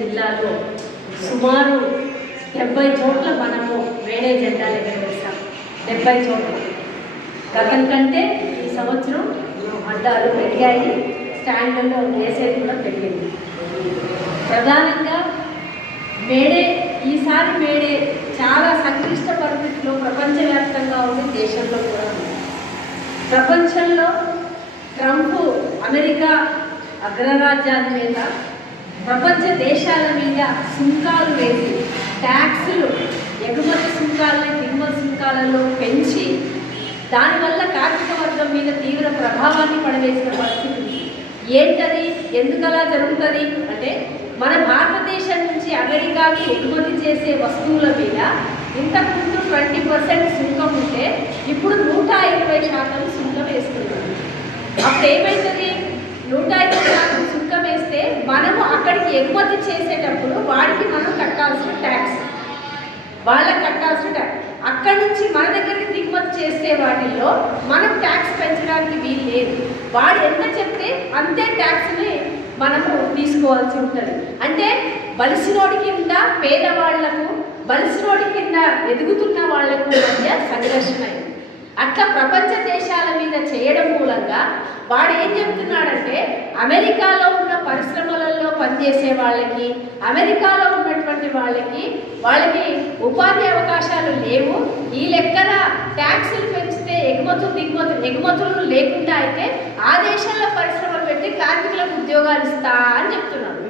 జిల్లాలో సుమారు 70 చోట్ల మనము మేడే జెండాలు ఎగరవేస్తాం. 70 చోట్ల. గతం కంటే ఈ సంవత్సరం అడ్డాలు పెరిగాయి, స్టాండ్లలో వేసేది కూడా పెరిగింది. ప్రధానంగా ఈసారి మేడే చాలా సంక్లిష్ట పరిస్థితుల్లో ప్రపంచవ్యాప్తంగా ఉంది, దేశంలో కూడా ఉంది. ప్రపంచంలో ట్రంప్ అమెరికా అగ్రరాజ్యాధినేత ప్రపంచ దేశాల మీద సుంకాలు వేసి ట్యాక్సులు, ఎగుమతి సుంకాలని దిగుమతి సుంకాలలో పెంచి దానివల్ల కార్మిక వర్గం మీద తీవ్ర ప్రభావాన్ని పడవేసిన పరిస్థితి. ఏంటది, ఎందుకలా జరుగుతుంది అంటే, మన భారతదేశం నుంచి అమెరికాకి ఎగుమతి చేసే వస్తువుల మీద ఇంతకుముందు 20% సుంకం ఉంటే ఇప్పుడు 120% సుంకం వేస్తున్నారు. అప్పుడు ఏమవుతుంది, 120% సుంకం వేస్తే మనము అక్కడికి ఎగుమతి చేసేటప్పుడు వాడికి మనం కట్టాల్సిన ట్యాక్స్, వాళ్ళకి కట్టాల్సిన ట్యాక్స్, అక్కడి నుంచి మన దగ్గరికి దిగుమతి చేసే వాటిల్లో మనం ట్యాక్స్ పెంచడానికి వీలు లేదు. వాడు ఎంత చెప్తే అంతే ట్యాక్స్ని మనము తీసుకోవాల్సి ఉంటుంది. అంటే బలిసినోడి కింద పేదవాళ్లకు, బలిసినోడి కింద ఎదుగుతున్న వాళ్లకు మధ్య సంఘర్షణ. అట్లా ప్రపంచ దేశాల మీద చేయడం మూలంగా వాడు ఏం చెప్తున్నాడంటే, అమెరికాలో ఉన్న పరిశ్రమలలో పనిచేసే వాళ్ళకి, అమెరికాలో ఉన్నటువంటి వాళ్ళకి ఉపాధి అవకాశాలు లేవు. ఈ లెక్కన ట్యాక్సులు పెంచితే ఎగుమతులు లేకుండా అయితే ఆ దేశాల్లో పరిశ్రమలు పెట్టి కార్మికులకు ఉద్యోగాలు ఇస్తా అని చెప్తున్నాడు.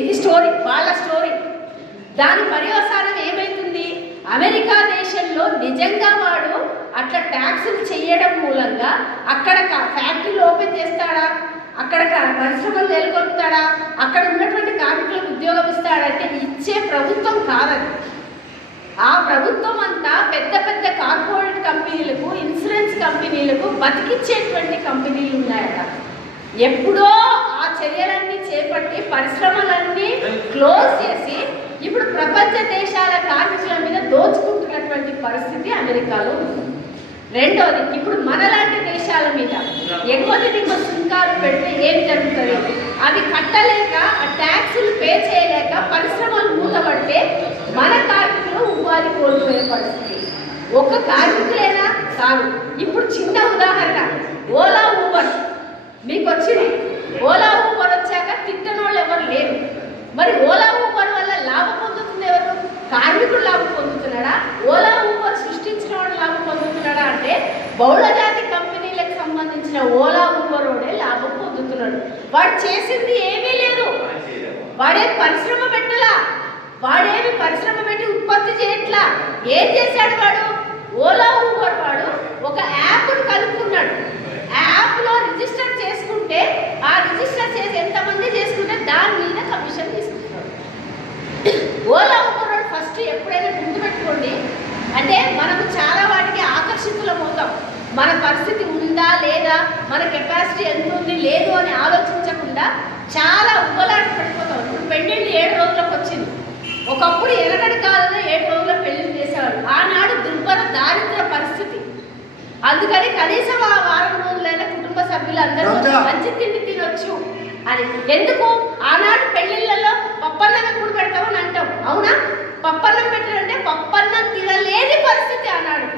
ఇది స్టోరీ, వాళ్ళ స్టోరీ. దాని పర్యవసానం ఏమైతుంది, అమెరికా దేశంలో నిజంగా వాడు అట్లా ట్యాక్సులు చేయడం మూలంగా అక్కడ ఫ్యాక్టరీలు ఓపెన్ చేస్తాడా, అక్కడ పరిశ్రమలు నెలకొల్పుతాడా, అక్కడ ఉన్నటువంటి కార్మికులకు ఉద్యోగం ఇస్తాడంటే ఇచ్చే ప్రభుత్వం కాదని. ఆ ప్రభుత్వం అంతా పెద్ద పెద్ద కార్పొరేట్ కంపెనీలకు, ఇన్సూరెన్స్ కంపెనీలకు బతికిచ్చేటువంటి కంపెనీలు ఉన్నాయట. ఎప్పుడో ఆ చర్యలన్నీ చేపట్టి పరిశ్రమలన్నీ క్లోజ్ చేసి ఇప్పుడు ప్రపంచ దేశాల కార్మికుల మీద దోచుకుంటున్నటువంటి పరిస్థితి అమెరికాలో ఉంది. రెండోది, ఇప్పుడు మనలాంటి దేశాల మీద ఎగుమతి దిగుమతి సుంకాలు పెడితే ఏం జరుగుతుంది, అవి కట్టలేక, ఆ ట్యాక్సులు పే చేయలేక పరిశ్రమలు మూతపడితే మన కార్మికులు ఉపాధి కోల్పోయే పరిస్థితి. ఒక కార్మికులేనా కాదు. ఇప్పుడు చిన్న ఉదాహరణ, ఓలా ఊబర్ మీకు వచ్చింది. ఓలా ఊబర్ వచ్చాక తిట్టని వాళ్ళు ఎవరు లేరు. మరి ఓలా ఊబర్ వల్ల లాభం పొందుతుంది ఎవరు? కార్మికుడు లాభం పొందుతున్నాడా, ఓలా ఊబర్ సృష్టించిన వాడు లాభం పొందుతున్నాడా అంటే బహుళజాతి కంపెనీలకు సంబంధించిన ఓలా ఊబర్ వాడే లాభం పొందుతున్నాడు. వాడు చేసింది ఏమీ లేదు, వాడేం పరిశ్రమ పెట్టలా, వాడేమి పరిశ్రమ పెట్టి ఉత్పత్తి చేయట్లా. ఏం చేశాడు వాడు, ఓలా ఊబర్ వాడు ఒక యాప్ను కలుపుకున్నాడు. ఆ యాప్లో రిజిస్టర్ చేసుకుంటే, ఆ రిజిస్టర్ చేసి ఎంతమంది చేసుకుంటే దాని మీద కమిషన్ తీసుకుంటాడు. ఓలా ఊబర్ వాడు ఫస్ట్ ఎప్పుడైనా గుర్తుపెట్టుకోండి, అంటే మనము చాలా వాటికి ఆకర్షితులమవుతాం. మన పరిస్థితి ఉందా లేదా, మన కెపాసిటీ ఎంత ఉంది లేదు అని ఆలోచించకుండా చాలా ఉబ్బలాట పడిపోతాం. ఇప్పుడు పెళ్ళిళ్ళు 7 రోజులకు వచ్చింది. ఒకప్పుడు ఎనకటి కాలంలో 7 రోజుల పెళ్లిళ్ళు చేసేవాడు. ఆనాడు దుర్భర దారిద్ర పరిస్థితి. అందుకని కనీసం ఆ వారం రోజులైనా కుటుంబ సభ్యులందరూ మంచి తిండి తినొచ్చు అని. ఎందుకు, ఆనాడు పెళ్లిళ్ళలో పప్పన్నం ఎప్పుడు పెడతామని అంటాం, అవునా? పప్పన్నం పెట్టాలంటే పప్పన్నం తినలేని పరిస్థితి ఆనాడు.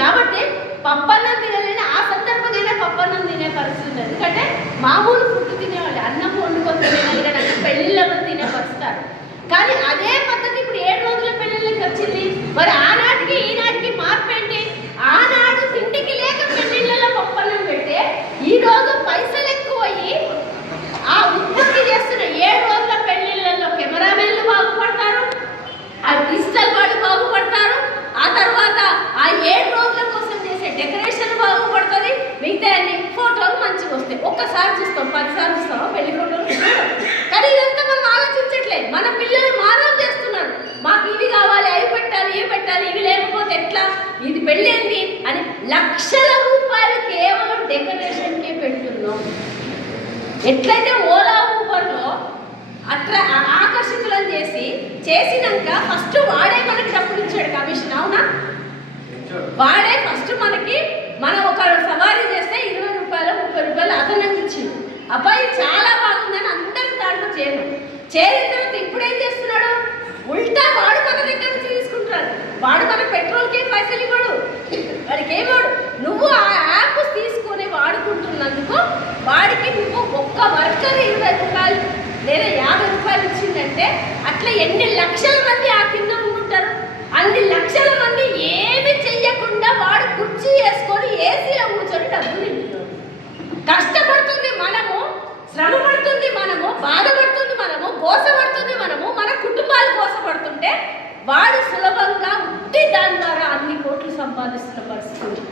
కాబట్టి పప్పన్నం తినలేని ఆ సందర్భంగా పప్పన్నం తినే పరిస్థితి. ఎందుకంటే మామూలు ఫుడ్ తినేవాళ్ళు, అన్నం వండుకొని తినేవాళ్ళు, పెళ్లిళ్ళలో తినే పరిస్థితి. కానీ అదే పద్ధతి ఇప్పుడు 7 రోజుల పెళ్లిళ్ళకి వచ్చింది. మరి ఆనాటికి ఈనాటికి మార్పు ఏంటి? ఆనాడు తిండికి లేక పెళ్లిళ్ళలో పప్పన్నం పెడితే ఈరోజు పైసలు ఎక్కువయ్యి ఆ ఉత్పత్తి చేస్తున్న 7 రోజుల పెళ్లిళ్ళలో కెమెరామెన్లు బాగుపడతారు, ఆ డిజిటల్ వాళ్ళు బాగుపడతారు, ఆ తర్వాత ఆ 7 రోజుల కోసం చేసే డెకరేషన్ బాగుపడుతుంది, మిగతా అన్ని ఫోటోలు మంచిగా వస్తాయి. ఒక్కసారి చూస్తాం, 10 సార్లు చూస్తాం పెళ్లి ఫోటోలు. కానీ ఇదంతా మనం ఆలోచించట్లేదు. మన పిల్లలు మారం చేస్తున్నారు, మాకు ఇవి కావాలి, అవి పెట్టాలి, ఇవి పెట్టాలి, ఇవి లేకపోతే ఎట్లా, ఇది పెళ్ళేంటి అని లక్షల రూపాయలు కేవలం డెకరేషన్కే పెడుతున్నాం. ఎట్లయితే ఓలా ఊబర్లో అట్లా ఆకర్షితులను చేసినాక ఫస్ట్ వాడే మనకి డబ్బులు ఇచ్చాడు కమిషన్, అవునా? వాడే ఫస్ట్ మనం ఒక సవారీ చేస్తే 20 రూపాయలు 30 రూపాయలు అదనంగా ఇచ్చింది. అబ్బాయి చాలా బాగుందని అందరూ దాంట్లో చేరిన తర్వాత ఇప్పుడేం చేస్తున్నాడు, ఉల్టా వాడు మన దగ్గర నుంచి తీసుకుంటాడు. వాడు మన పెట్రోల్కి పైసలు ఇవ్వడు, వాడికి ఏమాడు. నువ్వు ఆ యాప్ తీసుకొని వాడుకుంటున్నందుకు వాడికి నువ్వు ఒక్క వర్కర్ 20 రూపాయలు లేదా 50 రూపాయలు ఇచ్చిందంటే అట్లా ఎన్ని లక్షల మంది ఆ కింద ఉంటుంటారు. అన్ని లక్షల మంది ఏమి చెయ్యకుండా వాడు కుర్చీ వేసుకొని ఏసీలో కూర్చొని డబ్బులు తింటున్నాడు. కష్టపడుతుంది మనము, శ్రమ పడుతుంది మనము, బాధపడుతుంది మనము, గోసపడుతుంది మనము, మన కుటుంబాలు గోసపడుతుంటే వాడు సులభంగా ఉట్టి దాని ద్వారా అన్ని కోట్లు సంపాదిస్తున్న పరిస్థితి.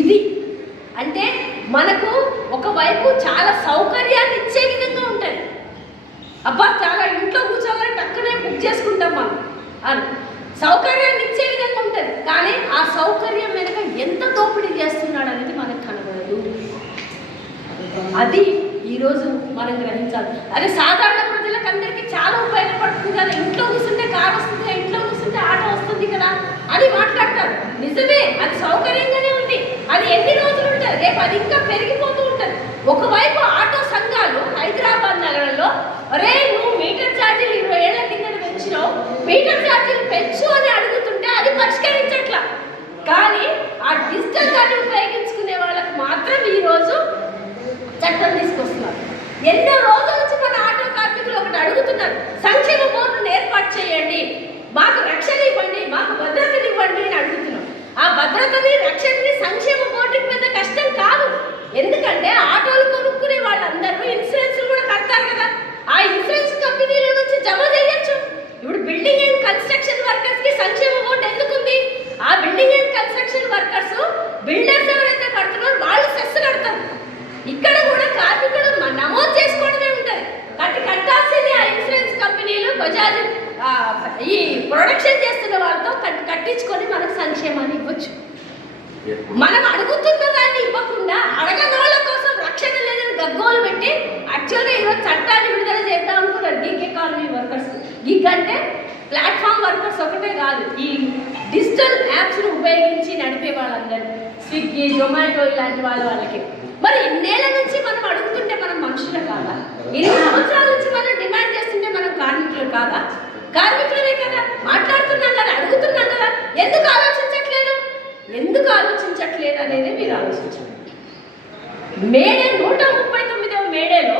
ఇది అంటే మనకు ఒకవైపు చాలా సౌకర్యాన్ని ఇచ్చే విధంగా ఉంటుంది. అబ్బా చాలా ఇంట్లో కూర్చోవాలని టక్కునే బుక్ చేసుకుంటాం మనం అని సౌకర్యాన్ని ఇచ్చే విధంగా ఉంటుంది. కానీ ఆ సౌకర్యం వెనుక ఎంత దోపిడీ చేస్తున్నాడు అనేది మనకు కనబడదు. అది ఈరోజు మనం గ్రహించాలి. అదే సాధారణ ప్రజలకు అందరికీ చాలా ఉపయోగపడుతుంది కదా, ఇంట్లో కూర్చుంటే కారు వస్తుంది కదా, ఇంట్లో కూర్చుంటే ఆటో వస్తుంది కదా అని మాట్లాడతారు. నిజమే, అది సౌకర్యంగానే ఉంది. అది ఎన్ని రోజులు ఉంటుంది, రేపు అది ఇంకా పెరిగిపోతూ ఉంటుంది. ఒకవైపు ఆటో సంఘాలు హైదరాబాద్ నగరంలో అరే నువ్వు మీటర్ ఛార్జీలు 20 ఏళ్ల కింద పెంచినావు, మీటర్ ఛార్జీలు పెంచు అని అడుగుతుంటే అది పరిష్కరించట్లా. కానీ ఆ డిజిటల్ దాన్ని ఉపయోగించుకునే వాళ్ళకు మాత్రం ఈరోజు చట్టం తీసుకొస్తున్నారు. ఎన్నో రోజుల నుంచి మన ఆటో కార్మికులు ఒకటి అడుగుతున్నారు, సంక్షేమ బోర్డును ఏర్పాటు చేయండి, మాకు రక్షణ ఇవ్వండి, మాకు భద్రతని ఇవ్వండి అని అడుగుతున్నాం. ఆ భద్రతని రక్షణని సంక్షేమ బోర్డుకి పెద్ద కష్టం కాదు. ఎందుకంటే ఆటోలు కొనుక్కునే వాళ్ళందరూ ఇన్సూరెన్స్ కూడా కడతారు కదా, ఆ ఇన్సూరెన్స్ కంపెనీల నుంచి జమ చేయొచ్చు. ఇప్పుడు బిల్డింగ్ అండ్ కన్స్ట్రక్షన్ వర్కర్స్ కి సంక్షేమ బోర్డు ఎందుకుంది? ఆ building and construction workers builders ఎవరైతే కడుతున్నారో వాళ్ళు సెస్ కడతారు. ఇక్కడ కూడా కార్మికుడు నమోదు చేసుకోవడమే ఉంటుంది. కట్టాల్సింది ఆ ఇన్సూరెన్స్ కంపెనీలు, బజాజ్ ఈ ప్రొడక్షన్ చేస్తున్న వాళ్ళతో కట్టించుకొని మనకు సంక్షేమాన్ని ఇవ్వచ్చు. మనం అడుగుతున్న దాన్ని ఇవ్వకుండా అడగని వాళ్ళ కోసం రక్షణ లేదని గగ్గోలు పెట్టి యాక్చువల్గా ఈరోజు చట్టాన్ని విడుదల చేద్దాం అనుకున్నారు గిగ్ ఎకానమీ వర్కర్స్. గిగ్ అంటే ప్లాట్ఫామ్ వర్కర్స్ ఒకటే కాదు, ఈ డిజిటల్ యాప్స్ను ఉపయోగించి నడిపే వాళ్ళందరూ, స్విగ్గీ, జొమాటో ఇలాంటి వాళ్ళకి. మరి ఇన్నేళ్ల నుంచి మనం అడుగుతుంటే మనం మనుషులు కాదా? 2 సంవత్సరాల నుంచి మనం డిమాండ్ చేస్తుంటే మనం కార్మికులు కాదా? కార్మికులమే కదా, మాట్లాడుతున్నాం కదా, అడుగుతున్నాం కదా. ఎందుకు ఆలోచించట్లేదు అనేది మీరు ఆలోచించండి. మేడే 139వ మేడేలో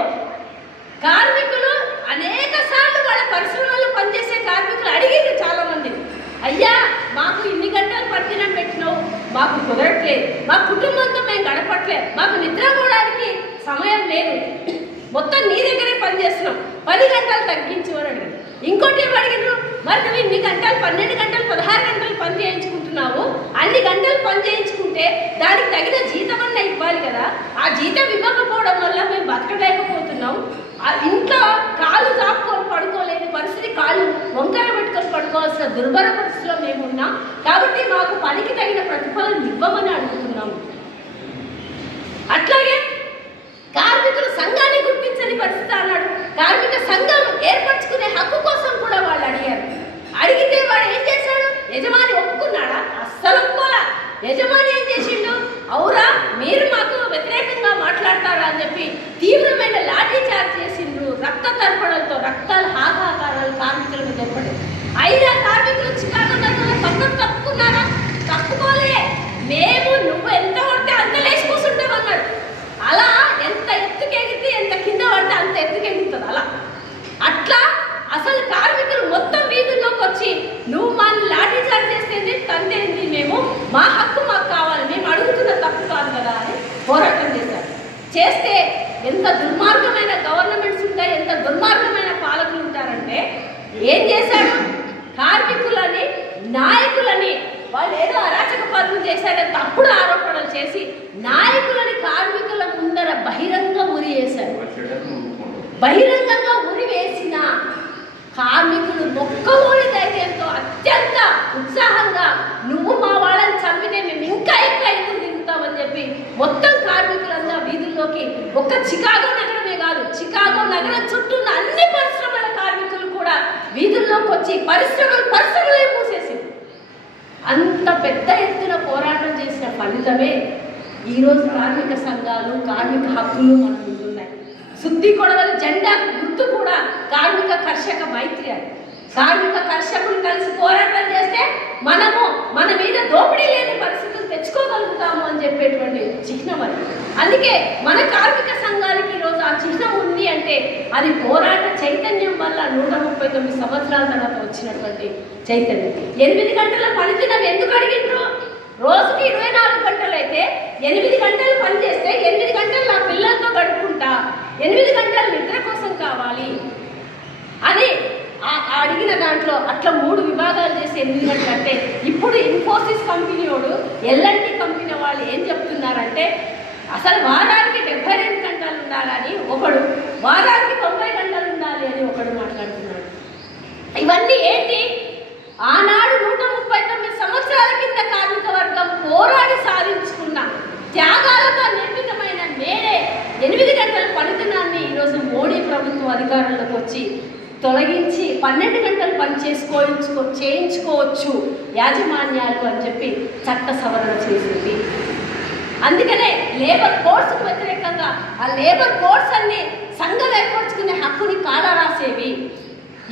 కార్మికులు అనేక సార్లు వాళ్ళ పరిశ్రమల్లో పనిచేసే కార్మికులు అడిగింది చాలా మంది, అయ్యా మాకు ఇన్ని గంటలు పనిదినం పెట్టినావు, మాకు కుదరట్లేదు, మా కుటుంబంతో మేము గడపట్లేదు, మాకు నిద్రపోవడానికి సమయం లేదు, మొత్తం నీ దగ్గరే పనిచేస్తున్నాం, 10 గంటలు తగ్గించు అని అడిగారు. ఇంకోటి ఏం అడిగినారు, మరి నువ్వు ఇన్ని గంటలు 12 గంటలు 16 గంటలు పని చేయించుకుంటున్నావు, అన్ని గంటలు పని చేయించుకుంటే దానికి తగిన జీతం అన్న ఇవ్వాలి కదా, ఆ జీతం ఇవ్వకపోవడం వల్ల మేము బతకలేకపోతున్నాం, ఆ ఇంట్లో కాళ్ళు చాపుకొని పడుకోలేని పరిస్థితి, కాళ్ళు వంకర పెట్టుకొని పడుకోవాల్సిన దుర్భర పరిస్థితిలో మేము ఉన్నాం, కాబట్టి మాకు పనికి తగిన ప్రతిఫలం ఇవ్వమని అడుగుతున్నాము. అట్లాగే కార్మికులు సంఘాన్ని గుర్తించని పరిస్థితి అన్నాడు. కార్మిక సంఘం ఏర్పరచుకునే హక్కు కోసం కూడా వాళ్ళు అడిగారు. అడిగితే వాడు ఏం చేశాడు? యజమాని ఒప్పుకున్నాడా? అస్సలు ఒప్పుకోలా. యజమాని ఏం చేసిండు? అవురా మీరు మాకు వ్యతిరేకంగా మాట్లాడతారా అని చెప్పి తీవ్రమైన లాఠీ చార్జ్ చేసిండ్రు. రక్త తర్పణలతో రక్తాల హాహాకారాలు కార్మికుల మీద ఏర్పడి అయినా కార్మికులు చికాగో నగరంలో పక్కకు తప్పుకున్నారా? తప్పుకోలే. మేము నువ్వు ఎంత పడితే అంత లేచి కూర్చుంటాం అన్నాడు. అలా ఎంత ఎత్తుకెగితే ఎంత కింద పడితే అంత ఎత్తుకెగుతుంది. అట్లా అసలు కార్మికులు మొత్తం వీధుల్లోకి వచ్చి నువ్వు మన లాఠీ చార్జ్ చేస్తేంది, తంతేంది, మేము మా హక్కు మాకు కావాలి, మేము అడుగుతున్న తప్పు కాదు కదా అని పోరాటం చేశారు. చేస్తే ఎంత దుర్మార్గమైన గవర్నమెంట్స్ ఉంటాయి, ఎంత దుర్మార్గమైన పాలకులు ఉంటారంటే ఏం చేశాడు? కార్మికులని, నాయకులని వాళ్ళు ఏదో అరాచక పనులు చేశారని తప్పుడు ఆరోపణలు చేసి నాయకులని కార్మికుల ముందర బహిరంగంగా ఉరి వేశారు. బహిరంగంగా ఉరి వేసిన కార్మికులు మొక్కమూని ధైర్యంతో అత్యంత ఉత్సాహంగా నువ్వు మా వాళ్ళని చంపితే మేము ఇంకా ఎక్కువ ఎదురు తిరుగుతామని చెప్పి మొత్తం కార్మికులంతా వీధుల్లోకి, ఒక్క చికాగో నగరమే కాదు, చికాగో నగరం చుట్టూ ఉన్న అన్ని పరిశ్రమల కార్మికులు కూడా వీధుల్లోకి వచ్చి పరిశ్రమలే మూసేసింది. అంత పెద్ద ఎత్తున పోరాటం చేసిన ఫలితమే ఈరోజు కార్మిక సంఘాలు, కార్మిక హక్కులు మన ముందున్నాయి. శుద్ధి కొడవలి జెండా గుర్తు కూడా కార్మిక కర్షక మైత్రి అని. కార్మిక కర్షకులు కలిసి పోరాటం చేస్తే మనము మన మీద దోపిడీ లేని పరిస్థితులు తెచ్చుకోగలుగుతాము అని చెప్పేటువంటి చిహ్నం అది. అందుకే మన కార్మిక సంఘాలకి ఈరోజు ఆ చిహ్నం ఉంది అంటే అది పోరాట చైతన్యం వల్ల 139 సంవత్సరాల తర్వాత వచ్చినటువంటి చైతన్యం. 8 గంటల పనిదినం ఎందుకు అడిగిండ్రు? రోజుకి 24 గంటలు అయితే 8 గంటలు పని చేస్తే 8 గంటలు నా పిల్లలతో గడుపుకుంటా, 8 గంటలు నిద్ర కోసం కావాలి అని అడిగిన దాంట్లో అట్లా 3 విభాగాలు చేసి 8 గంటలు అంటే ఇప్పుడు ఇన్ఫోసిస్ కంపెనీ వాడు, ఎల్ఎన్టీ కంపెనీ వాళ్ళు ఏం చెప్తున్నారంటే అసలు వారానికి 72 గంటలు ఉండాలని ఒకడు, వారానికి 90 గంటలు ఉండాలి అని ఒకడు మాట్లాడుతున్నాడు. ఇవన్నీ ఏంటి? ఆనాడు 139 సంవత్సరాల కింద కార్మిక వర్గం పోరాడి సాధించుకున్న త్యాగాలతో నిర్మితమైన మేడే 8 గంటల పనిదినాన్ని ఈరోజు మోడీ ప్రభుత్వం అధికారంలోకి వచ్చి తొలగించి 12 గంటలు పని చేయించుకోవచ్చు యాజమాన్యాలు అని చెప్పి చట్ట సవరణ చేసింది. అందుకనే లేబర్ కోడ్స్కు వ్యతిరేకంగా ఆ లేబర్ కోడ్స్ అన్ని సంఘం ఏర్పరచుకునే హక్కుని కాలరాసేవి.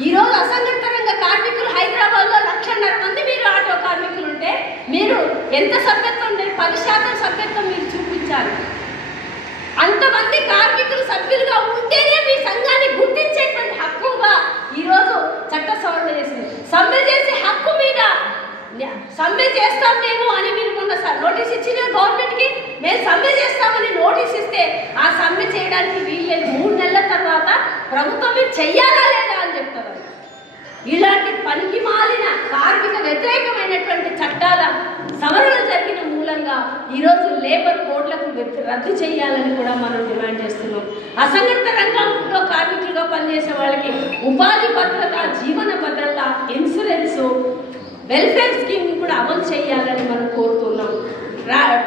ఈరోజు అసంఘటిత రంగ కార్మికులు హైదరాబాద్లో 1,50,000 మంది మీరు ఆటో కార్మికులు ఉంటే మీరు ఎంత సభ్యత్వం? 10% సభ్యత్వం మీరు చూపించాలి. అంతమంది కార్మికులు సభ్యులుగా ఉంటేనే మీ సంఘాన్ని గుర్తించేటువంటి హక్కుగా ఈరోజు చట్ట సవరణ చేసింది. సమ్మె చేసే హక్కు మీద సమ్మె చేస్తాం మేము అని మీరు మొన్న నోటీస్ ఇచ్చిన గవర్నమెంట్కి, మేము సమ్మె చేస్తామని నోటీస్ ఇస్తే ఆ సమ్మె చేయడానికి వీల్లేదు. 3 నెలల తర్వాత ప్రభుత్వం మీరు చెయ్యాలా లేదా అని చెప్తారు. ఇలాంటి పనికి మాలిన కార్మిక వ్యతిరేకమైనటువంటి చట్టాల సవరణ జరిగిన మూలంగా ఈరోజు లేబర్ కోడ్లకు రద్దు చేయాలని కూడా మనం డిమాండ్ చేస్తున్నాం. అసంఘటిత రంగంలో కార్మికులుగా పనిచేసే వాళ్ళకి ఉపాధి భద్రత, జీవన భద్రత, ఇన్సూరెన్సు, వెల్ఫేర్ స్కీమ్ కూడా అమలు చేయాలని మనం కోరుతున్నాం.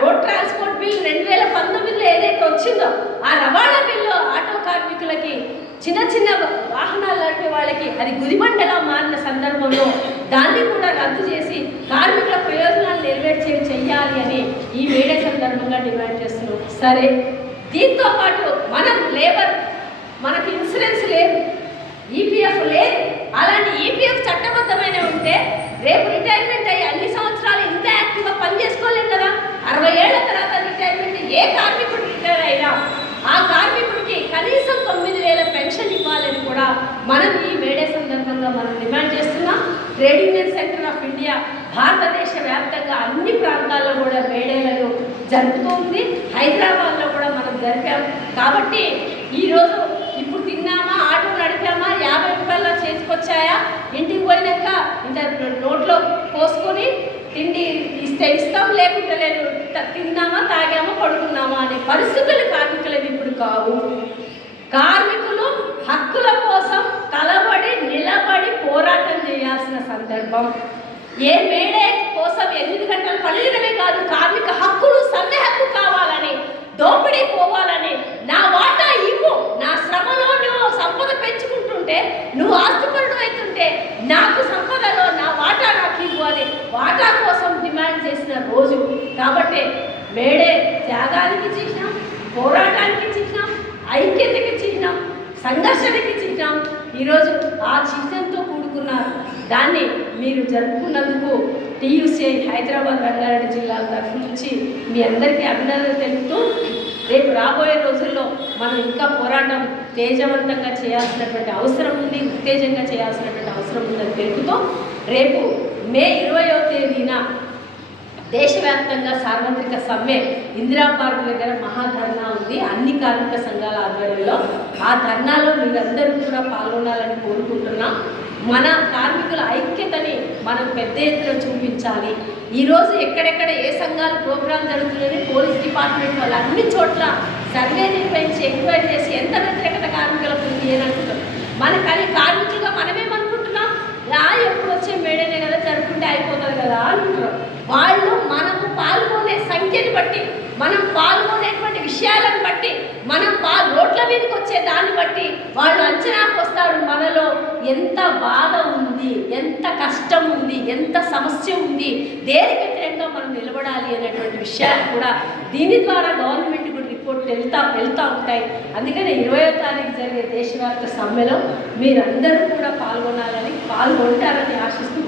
రోడ్ ట్రాన్స్పోర్ట్ బిల్ 2019లో ఏదైతే వచ్చిందో ఆ రవాణా బిల్లు ఆటో కార్మికులకి, చిన్న చిన్న వాహనాలు నడిపే వాళ్ళకి అది గుదిబండగా మారిన సందర్భంలో దాన్ని కూడా రద్దు చేసి కార్మికుల ప్రయోజనాలు చెయ్యాలి అని ఈ వేడే సందర్భంగా డిమాండ్ చేస్తున్నాం. సరే, దీంతో పాటు మనం లేబర్, మనకి ఇన్సూరెన్స్ లేదు, ఈపీఎఫ్ లేదు. అలాంటి ఈపీఎఫ్ చట్టబద్ధమైన ఉంటే రేపు రిటైర్మెంట్ అయ్యి అన్ని సంవత్సరాలు ఇంత యాక్టివ్గా పనిచేసుకోలేం కదా. 60 ఏళ్ల తర్వాత రిటైర్మెంట్ ఏ కార్మికుడు రిటైర్ అయినా ఆ కార్మికుడికి కనీసం 9,000 పెన్షన్ ఇవ్వాలని కూడా మనం ఈ మేడే సందర్భంగా మనం డిమాండ్ చేస్తున్నాం. Trade union centre of India భారతదేశ వ్యాప్తంగా అన్ని ప్రాంతాల్లో కూడా మేడేలను జరుపుతుంది. హైదరాబాద్లో కూడా మనం జరిపాం. కాబట్టి ఈరోజు ఇప్పుడు తిన్నామా, ఆటో నడిపామా, 50 రూపాయల్లో చేసుకొచ్చాయా, ఇంటికి పోయినాక ఇంత నోట్లో పోసుకొని తిండి ఇస్తే ఇస్తాం, లేకుంటే లేదు, తిన్నామా, తాగామా, పడుకున్నామా అనే పరిస్థితులు కార్మికులవి ఇప్పుడు కావు. కార్మికులు హక్కుల కోసం కలబడి నిలబడి పోరాటం చేయాల్సిన సందర్భం. ఏ మేడే కోసం 8 గంటలు పనిదినమే కాదు, కార్మిక హక్కులు, సమ్మె హక్కు కావాలని, దోపిడీ పోవాలని, నా వాటా ఇవ్వు, నా శ్రమలో నువ్వు సంపద పెంచుకుంటుంటే, నువ్వు ఆస్తిపరుడు అవుతుంటే నాకు సంపదలో నా వాటా నాకు ఇవ్వు అని వాటా కోసం డిమాండ్ చేసిన రోజు. కాబట్టి మేడే త్యాగానికి చిహ్నం, పోరాటానికి చిహ్నం, ఐక్యతకి చిహ్నం, సంఘర్షణకి చిహ్నం. ఈరోజు ఆ చిహ్నంతో కూడుకున్న దాన్ని మీరు జరుపుకున్నందుకు టీయూసీఐ హైదరాబాద్ రంగారెడ్డి జిల్లాల తరఫు నుంచి మీ అందరికీ అభినందనలు తెలుపుతూ, రేపు రాబోయే రోజుల్లో మనం ఇంకా పోరాటం తేజవంతంగా చేయాల్సినటువంటి అవసరం ఉంది, ఉత్తేజంగా చేయాల్సినటువంటి అవసరం ఉందని తెలుపుతూ, రేపు మే 20వ తేదీన దేశవ్యాప్తంగా సార్వత్రిక సమ్మె ఇందిరా పార్క్ దగ్గర మహాధర్నా ఉంది, అన్ని కార్మిక సంఘాల ఆధ్వర్యంలో. ఆ ధర్నాలో మీరందరూ కూడా పాల్గొనాలని కోరుకుంటున్నాం. మన కార్మికుల ఐక్యతని మనం పెద్ద ఎత్తున చూపించాలి. ఈరోజు ఎక్కడెక్కడ ఏ సంఘాలు ప్రోగ్రాం జరుగుతుందని పోలీస్ డిపార్ట్మెంట్ వాళ్ళు అన్ని చోట్ల సర్వే నిర్వహించి ఎంక్వైరీ చేసి ఎంత వ్యతిరేకత కార్మికులకు ఉంది అని అనుకుంటాం. మన కార్మికులుగా మనమేమనుకుంటున్నాం, ఎప్పుడు వచ్చే మేడనే కదా, జరుపుకుంటే అయిపోతుంది కదా అనుకుంటున్నాం. వాళ్ళు మనము పాల్గొనే సంఖ్యని బట్టి, మనం పాల్గొనేటువంటి విషయాలను బట్టి, మనం రోడ్ల మీదకి వచ్చే దాన్ని బట్టి వాళ్ళు అంచనాకు వస్తారు మనలో ఎంత బాధ ఉంది, ఎంత కష్టం ఉంది, ఎంత సమస్య ఉంది, దేని వ్యతిరేకంగా మనం నిలబడాలి అనేటువంటి విషయాలు కూడా దీని ద్వారా గవర్నమెంట్ కూడా రిపోర్ట్ వెళ్తూ ఉంటాయి. అందుకని 20వ తారీఖు జరిగే దేశవ్యాప్త సమ్మెలో మీరందరూ కూడా పాల్గొనాలని, పాల్గొంటారని ఆశిస్తూ